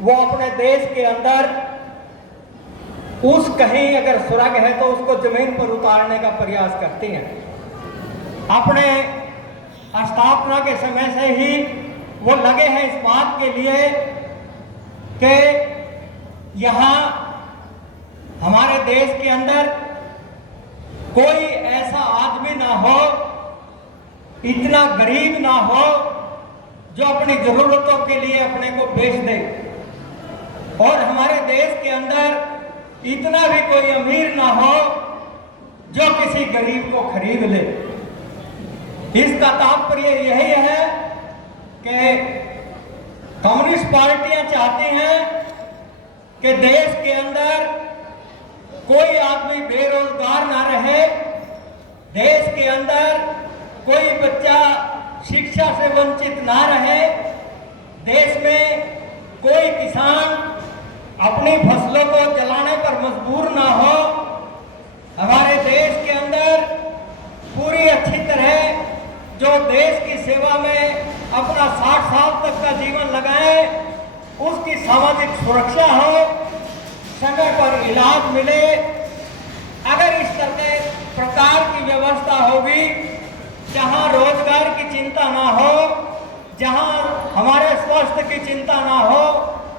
वो अपने देश के अंदर उस कहीं अगर सुरंग है तो उसको जमीन पर उतारने का प्रयास करती हैं। अपने स्थापना के समय से ही वो लगे हैं इस बात के लिए कि यहाँ हमारे देश के अंदर कोई ऐसा आदमी ना हो, इतना गरीब ना हो जो अपनी जरूरतों के लिए अपने को बेच दे, और हमारे देश के अंदर इतना भी कोई अमीर ना हो जो किसी गरीब को खरीद ले। इसका तात्पर्य यही है कि कम्युनिस्ट पार्टियां चाहती हैं कि देश के अंदर कोई आदमी बेरोजगार ना रहे, देश के अंदर कोई बच्चा शिक्षा से वंचित ना रहे, देश में कोई किसान अपनी फसलों को जलाने पर मजबूर ना हो, हमारे देश के अंदर पूरी अच्छी तरह जो देश की सेवा में अपना 60 साल तक का जीवन लगाए, उसकी सामाजिक सुरक्षा हो, समय पर इलाज मिले। अगर इस तरह प्रकार की व्यवस्था होगी जहां रोजगार की चिंता ना हो, जहां हमारे स्वास्थ्य की चिंता ना हो,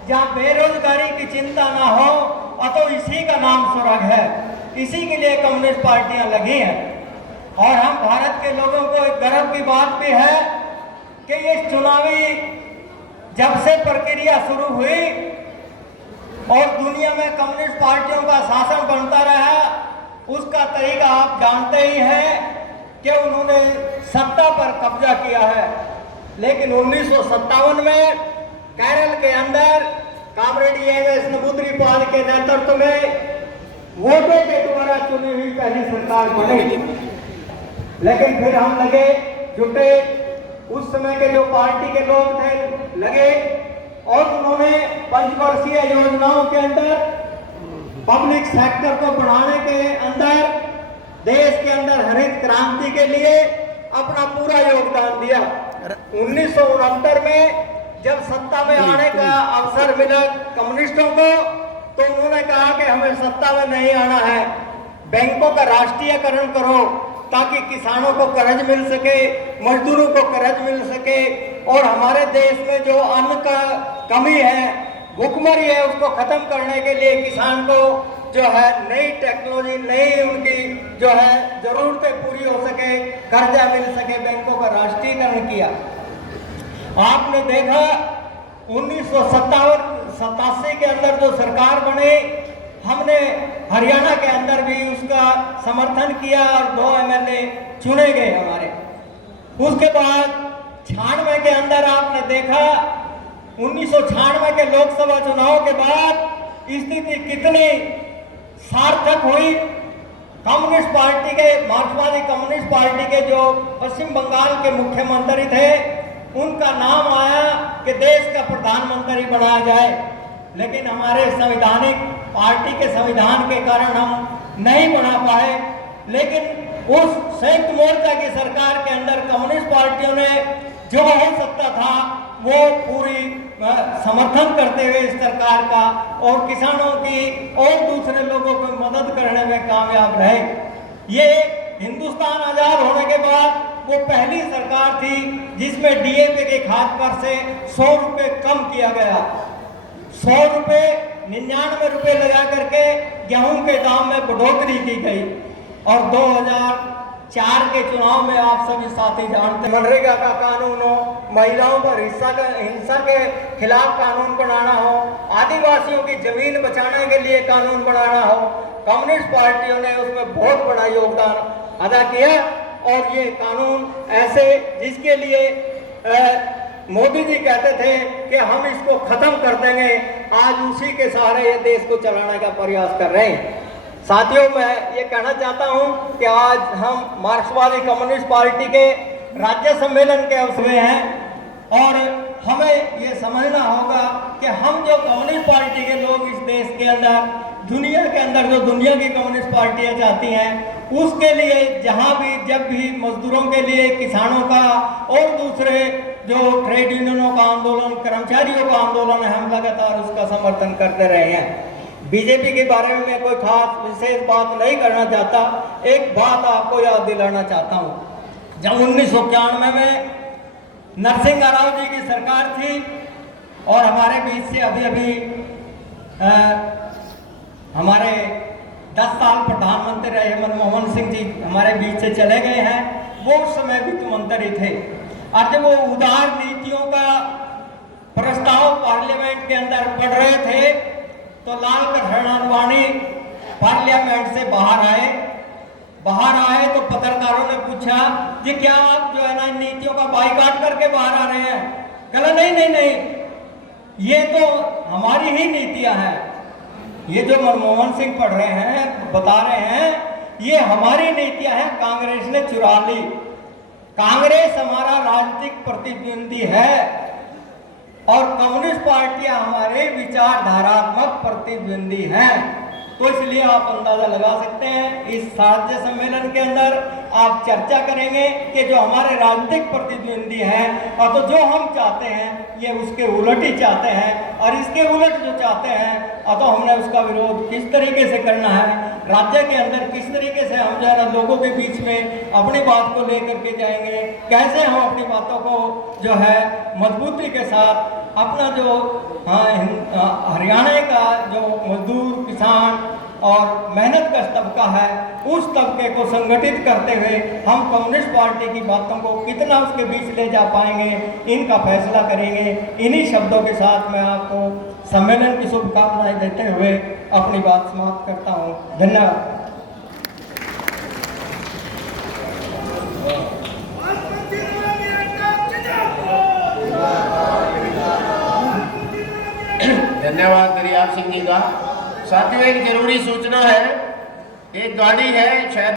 जहां बेरोजगारी की चिंता ना हो, और तो इसी का नाम सुरंग है। इसी के लिए कम्युनिस्ट पार्टियां लगी हैं। और हम भारत के लोगों को एक गर्व की बात भी है कि ये चुनावी जब से प्रक्रिया शुरू हुई और दुनिया में कम्युनिस्ट पार्टियों का शासन बनता रहा, उसका तरीका आप जानते ही हैं कि उन्होंने सत्ता पर कब्जा किया है। लेकिन 1957 में केरल के अंदर कामरेड एम.एस. नंबूदिरीपाल के नेतृत्व में वोटों के द्वारा चुनी हुई पहली सरकार बनी। लेकिन फिर हम लगे जुटे, उस समय के जो पार्टी के लोग थे लगे, और उन्होंने पंचवर्षीय योजनाओं के अंदर पब्लिक सेक्टर को बढ़ाने के अंदर देश के अंदर हरित क्रांति के लिए अपना पूरा योगदान दिया। 1969 में जब सत्ता में आने का अवसर मिला कम्युनिस्टों को, तो उन्होंने कहा कि हमें सत्ता में नहीं आना है, बैंकों का राष्ट्रीयकरण करो ताकि किसानों को कर्ज मिल सके, मजदूरों को कर्ज मिल सके, और हमारे देश में जो अन्न का कमी है, भुखमरी है, उसको खत्म करने के लिए किसान को जो है नई टेक्नोलॉजी, नई उनकी जो है जरूरतें पूरी हो सके, कर्जा मिल सके, बैंकों का राष्ट्रीयकरण किया। आपने देखा 1987 के अंदर जो सरकार बनी, हमने हरियाणा के अंदर भी उसका समर्थन किया और 2 एमएलए चुने गए हमारे। उसके बाद 96 के अंदर आपने देखा 1996 के लोकसभा चुनाव के बाद स्थिति कितनी सार्थक हुई। कम्युनिस्ट पार्टी के, मार्क्सवादी कम्युनिस्ट पार्टी के जो पश्चिम बंगाल के मुख्यमंत्री थे, उनका नाम आया कि देश का प्रधानमंत्री बनाया जाए। लेकिन हमारे संवैधानिक पार्टी के संविधान के कारण हम नहीं बना पाए। लेकिन उस संयुक्त मोर्चा की सरकार के अंदर कम्युनिस्ट पार्टियों ने जो हो सकता था वो पूरी समर्थन करते हुए इस सरकार का और किसानों की और दूसरे लोगों को मदद करने में कामयाब रहे। ये हिंदुस्तान आजाद होने के बाद वो पहली सरकार थी जिसमें डीएपी के खाद पर से 100 रुपये कम किया गया। 100 रुपये 99 रुपये लगा करके गेहूं के दाम में बढ़ोतरी की गई। और 2004 के चुनाव में आप सभी साथी जानते, मनरेगा का कानून हो, महिलाओं पर हिंसा के खिलाफ कानून बनाना हो, आदिवासियों की जमीन बचाने के लिए कानून बनाना हो, कम्युनिस्ट पार्टियों ने उसमें बहुत बड़ा योगदान अदा किया। और ये कानून ऐसे जिसके लिए मोदी जी कहते थे कि हम इसको खत्म कर देंगे, आज उसी के सहारे ये देश को चलाने का प्रयास कर रहे हैं। साथियों, मैं ये कहना चाहता हूं कि आज हम मार्क्सवादी कम्युनिस्ट पार्टी के राज्य सम्मेलन के अवसर में हैं और हमें ये समझना होगा कि हम जो कम्युनिस्ट पार्टी के लोग इस देश के अंदर, दुनिया के अंदर जो दुनिया की कम्युनिस्ट पार्टियां चाहती हैं, उसके लिए जहां भी जब भी मजदूरों के लिए, किसानों का और दूसरे जो ट्रेड यूनियनों का आंदोलन, कर्मचारियों का आंदोलन है, हम लगातार उसका समर्थन करते रहे हैं। बीजेपी के बारे में मैं कोई खास विशेष बात नहीं करना चाहता। एक बात आपको याद दिलाना चाहता हूँ, जब 1991 में नरसिंह राव जी की सरकार थी और हमारे बीच से अभी हमारे 10 साल प्रधानमंत्री रहे मनमोहन सिंह जी हमारे बीच से चले गए हैं। वो उस समय वित्त मंत्री थे और जब वो उदार नीतियों का प्रस्ताव पार्लियामेंट के अंदर पढ़ रहे थे तो लाल कृष्ण आडवाणी पार्लियामेंट से बाहर आए तो पत्रकारों ने पूछा कि क्या आप जो है ना इन नीतियों का बाइकाट करके बाहर आ रहे हैं? कहा नहीं, ये तो हमारी ही नीतियां हैं। ये जो मनमोहन सिंह पढ़ रहे हैं, बता रहे हैं, ये हमारी नीतियां हैं, कांग्रेस ने चुरा ली। कांग्रेस हमारा राजनीतिक प्रतिद्वंदी है और कम्युनिस्ट पार्टियां हमारे विचारधारात्मक प्रतिद्वंदी हैं। तो इसलिए आप अंदाजा लगा सकते हैं इस साहित्य सम्मेलन के अंदर आप चर्चा करेंगे कि जो हमारे राजनीतिक प्रतिद्वंदी हैं और तो जो हम चाहते हैं ये उसके उलट ही चाहते हैं, और इसके उलट जो चाहते हैं और तो हमने उसका विरोध किस तरीके से करना है, राज्य के अंदर किस तरीके से हम जो है ना लोगों के बीच में अपनी बात को लेकर के जाएंगे, कैसे हम अपनी बातों को जो है मजबूती के साथ अपना जो हरियाणा का जो मजदूर, किसान और मेहनत का तबका है उस तबके को संगठित करते हुए हम कम्युनिस्ट पार्टी की बातों को कितना उसके बीच ले जा पाएंगे, इनका फैसला करेंगे। इन्हीं शब्दों के साथ मैं आपको सम्मेलन की शुभकामनाएं देते हुए अपनी बात समाप्त करता हूँ। धन्यवाद। धन्यवाद दरियाब सिंह जी का। साथियों, एक जरूरी सूचना है, एक गाड़ी है शायद